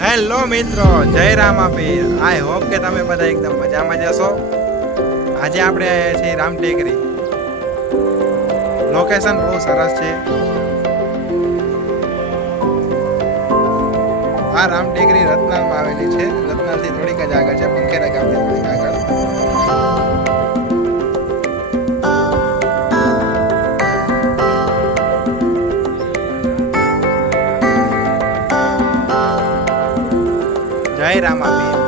Hello મિત્રો, જય Ramapir. I hope કે તમે બધા એકદમ મજામાં જશો. આજે આપણે આવ્યા છીએ રામટેકરી. લોકેશન બહુ સરસ છે. આ રામટેકરી રતનાલમાં આવેલી છે. રતનાલથી થોડીક જ આગળ છે, પંખેરા ગામથી થોડીક આગળ. જય રામાપીર.